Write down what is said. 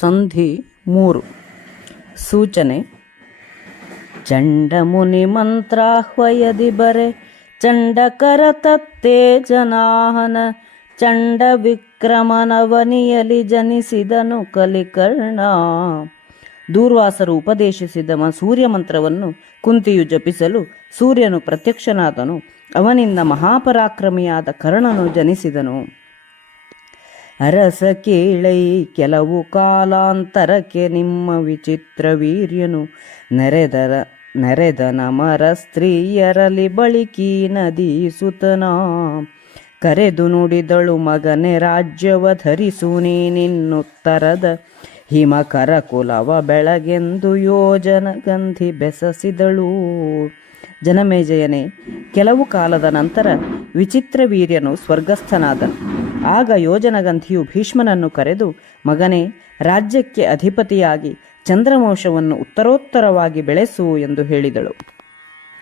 ಸಂಧಿ ಮೂರು. ಸೂಚನೆ. ಚಂಡಮುನಿ ಮಂತ್ರಾಹ್ವಯದಿ ಬರೆ, ಚಂಡಕರ ತತ್ತೇ ಜನಾಹನ ಚಂಡ ವಿಕ್ರಮನವನಿಯಲಿ ಜನಿಸಿದನು ಕಲಿಕರ್ಣ. ದೂರ್ವಾಸರು ಉಪದೇಶಿಸಿದ ಸೂರ್ಯ ಮಂತ್ರವನ್ನು ಕುಂತಿಯು ಜಪಿಸಲು ಸೂರ್ಯನು ಪ್ರತ್ಯಕ್ಷನಾದನು, ಅವನಿಂದ ಮಹಾಪರಾಕ್ರಮಿಯಾದ ಕರ್ಣನು ಜನಿಸಿದನು. ಅರಸ ಕೇಳೈ ಕೆಲವು ಕಾಲಾಂತರಕ್ಕೆ ನಿಮ್ಮ ವಿಚಿತ್ರ ವೀರ್ಯನು ನೆರೆದರ ನೆರೆದ ನಮರ ಸ್ತ್ರೀಯರಲಿ ಬಳಿಕಿ ನದಿ ಸುತನ. ಕರೆದು ನುಡಿದಳು ಮಗನೆ ರಾಜ್ಯವ ಧರಿಸು ನೀನಿನ್ನುತ್ತರದ ಹಿಮಕರ ಕುಲವ ಬೆಳಗೆಂದು ಯೋಜನ ಗಂಧಿ ಬೆಸಸಿದಳು. ಜನಮೇಜಯನೇ, ಕೆಲವು ಕಾಲದ ನಂತರ ವಿಚಿತ್ರ ವೀರ್ಯನು ಸ್ವರ್ಗಸ್ಥನಾದನು ಆಗ ಯೋಜನಗಂಧಿಯು ಭೀಷ್ಮನನ್ನು ಕರೆದು ಮಗನೇ ರಾಜ್ಯಕ್ಕೆ ಅಧಿಪತಿಯಾಗಿ ಚಂದ್ರವಂಶವನ್ನು ಉತ್ತರೋತ್ತರವಾಗಿ ಬೆಳೆಸು ಎಂದು ಹೇಳಿದಳು.